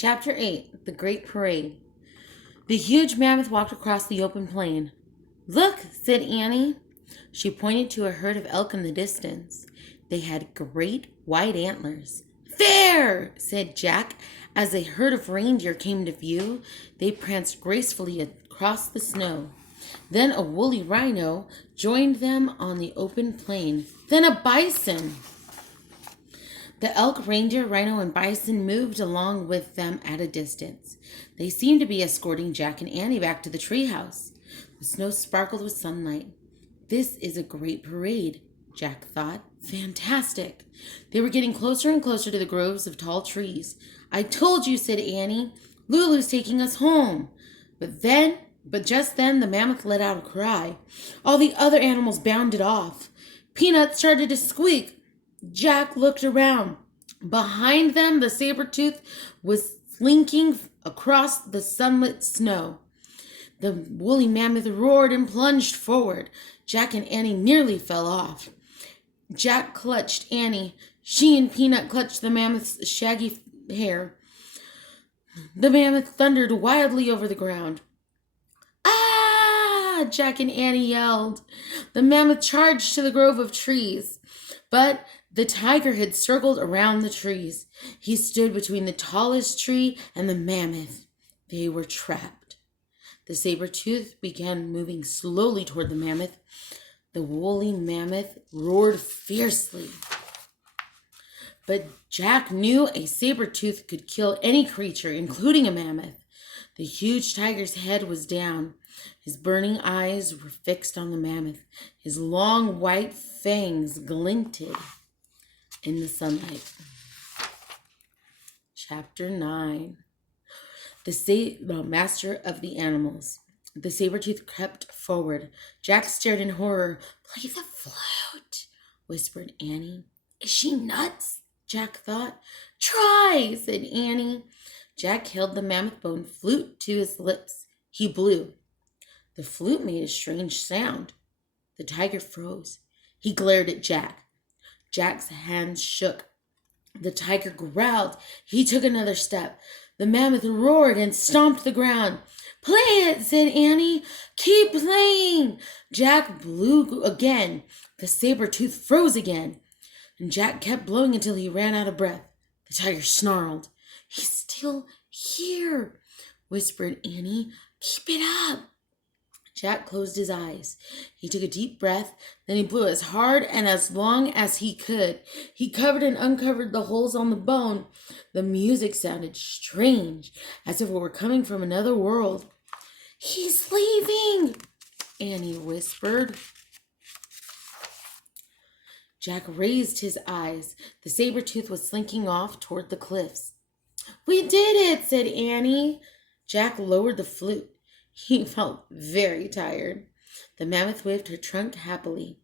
Chapter 8 The Great Parade. The huge mammoth walked across the open plain. "Look," said Annie. She pointed to a herd of elk in the distance. They had great white antlers. "There!" said Jack. As a herd of reindeer came to view, they pranced gracefully across the snow. Then a woolly rhino joined them on the open plain. Then a bison. The elk, reindeer, rhino, and bison moved along with them at a distance. They seemed to be escorting Jack and Annie back to the treehouse. The snow sparkled with sunlight. "This is a great parade," Jack thought. "Fantastic." They were getting closer and closer to the groves of tall trees. "I told you," said Annie. "Lulu's taking us home." But just then, the mammoth let out a cry. All the other animals bounded off. Peanut started to squeak. Jack looked around. Behind them, the Sabertooth was slinking across the sunlit snow. The woolly mammoth roared and plunged forward. Jack and Annie nearly fell off. Jack clutched Annie. She and Peanut clutched the mammoth's shaggy hair. The mammoth thundered wildly over the ground. "Ah!" Jack and Annie yelled. The mammoth charged to the grove of trees. But the tiger had circled around the trees. He stood between the tallest tree and the mammoth. They were trapped. The saber-tooth began moving slowly toward the mammoth. The woolly mammoth roared fiercely. But Jack knew a saber-tooth could kill any creature, including a mammoth. The huge tiger's head was down. His burning eyes were fixed on the mammoth. His long white fangs glinted in the sunlight. Chapter 9 The Master of the Animals. The saber-tooth crept forward. Jack stared in horror. "Play the flute," whispered Annie. "Is she nuts?" Jack thought. "Try," said Annie. Jack held the mammoth bone flute to his lips. He blew. The flute made a strange sound. The tiger froze. He glared at Jack. Jack's hands shook. The tiger growled. He took another step. The mammoth roared and stomped the ground. "Play it," said Annie. "Keep playing." Jack blew again. The saber-tooth froze again. And Jack kept blowing until he ran out of breath. The tiger snarled. "He's still here," whispered Annie. "Keep it up." Jack closed his eyes. He took a deep breath. Then he blew as hard and as long as he could. He covered and uncovered the holes on the bone. The music sounded strange, as if it were coming from another world. "He's leaving," Annie whispered. Jack raised his eyes. The saber-tooth was slinking off toward the cliffs. "We did it," said Annie. Jack lowered the flute. He felt very tired. The mammoth waved her trunk happily.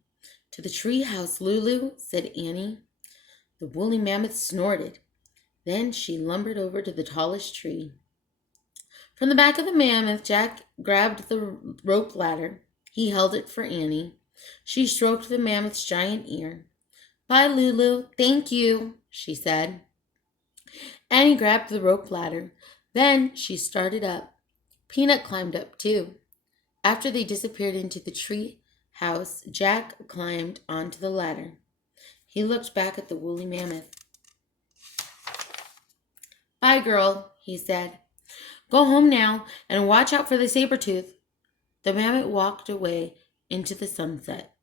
"To the tree house, Lulu," said Annie. The woolly mammoth snorted. Then she lumbered over to the tallest tree. From the back of the mammoth, Jack grabbed the rope ladder. He held it for Annie. She stroked the mammoth's giant ear. "Bye, Lulu. Thank you," she said. Annie grabbed the rope ladder. Then she started up. Peanut climbed up too. After they disappeared into the tree house, Jack climbed onto the ladder. He looked back at the woolly mammoth. "Bye, girl," he said. "Go home now and watch out for the saber-tooth." The mammoth walked away into the sunset.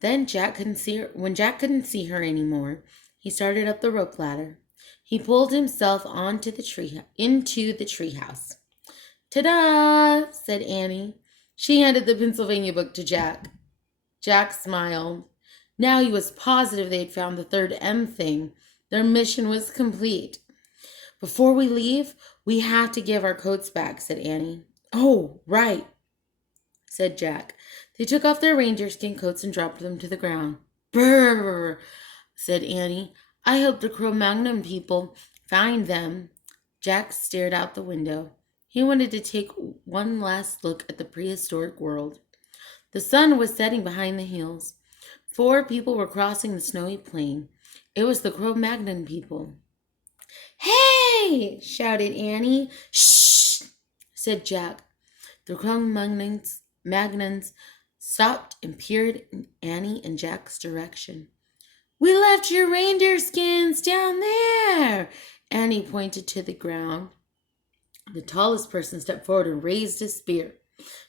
When Jack couldn't see her anymore, he started up the rope ladder. He pulled himself into the treehouse. "Ta-da!" said Annie. She handed the Pennsylvania book to Jack. Jack smiled. Now he was positive they had found the third M thing. Their mission was complete. "Before we leave, we have to give our coats back," said Annie. "Oh, right," said Jack. They took off their reindeer skin coats and dropped them to the ground. "Brrr," said Annie. "I hope the Cro-Magnon people find them." Jack stared out the window. He wanted to take one last look at the prehistoric world. The sun was setting behind the hills. 4 people were crossing the snowy plain. It was the Cro-Magnon people. Hey! Shouted Annie. Shh! Said Jack. The Cro-Magnons stopped and peered in Annie and Jack's direction. We left your reindeer skins down there. Annie pointed to the ground. The tallest person stepped forward and raised his spear.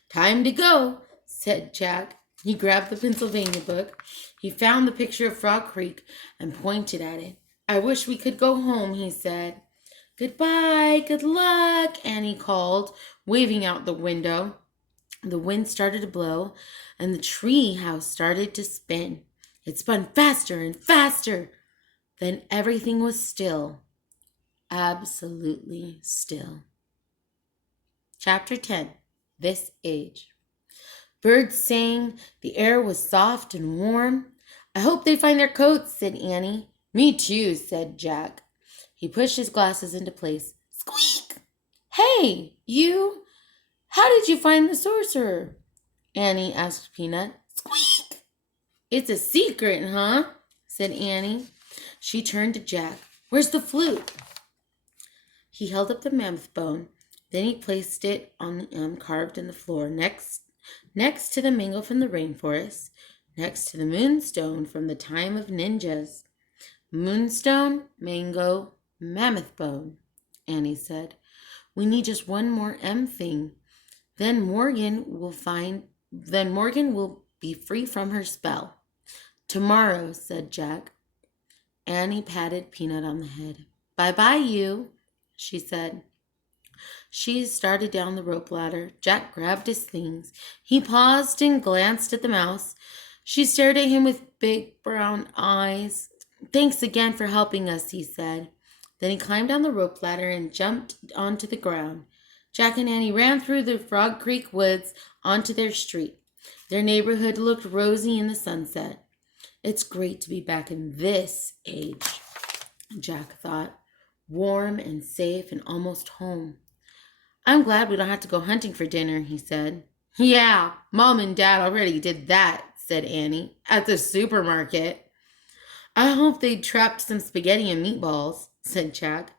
Time to go, said Jack. He grabbed the Pennsylvania book. He found the picture of Frog Creek and pointed at it. I wish we could go home, he said. Goodbye, good luck, Annie called, waving out the window. The wind started to blow, and the tree house started to spin. It spun faster and faster. Then everything was still. Absolutely still. Chapter 10. This Age. Birds sang. The air was soft and warm. I hope they find their coats, said Annie. Me too, said Jack. He pushed his glasses into place. Squeak! Hey, you! How did you find the sorcerer? Annie asked Peanut. Squeak! It's a secret, huh? Said Annie. She turned to Jack. Where's the flute? He held up the mammoth bone. Then he placed it on the M carved in the floor next to the mango from the rainforest, next to the moonstone from the time of ninjas. Moonstone, mango, mammoth bone, Annie said. We need just one more M thing. Then Morgan will be free from her spell. Tomorrow, said Jack. Annie patted Peanut on the head. Bye-bye, you, she said. She started down the rope ladder. Jack grabbed his things. He paused and glanced at the mouse. She stared at him with big brown eyes. Thanks again for helping us, he said. Then he climbed down the rope ladder and jumped onto the ground. Jack and Annie ran through the Frog Creek woods onto their street. Their neighborhood looked rosy in the sunset. It's great to be back in this age, Jack thought. Warm and safe and almost home. I'm glad we don't have to go hunting for dinner, he said. Yeah, Mom and Dad already did that, said Annie, at the supermarket. I hope they trapped some spaghetti and meatballs, said Jack.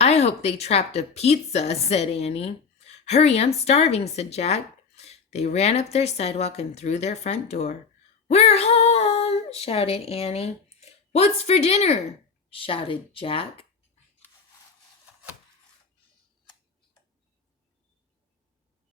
I hope they trapped a pizza, said Annie. Hurry, I'm starving, said Jack. They ran up their sidewalk and through their front door. We're home, shouted Annie. What's for dinner? Shouted Jack.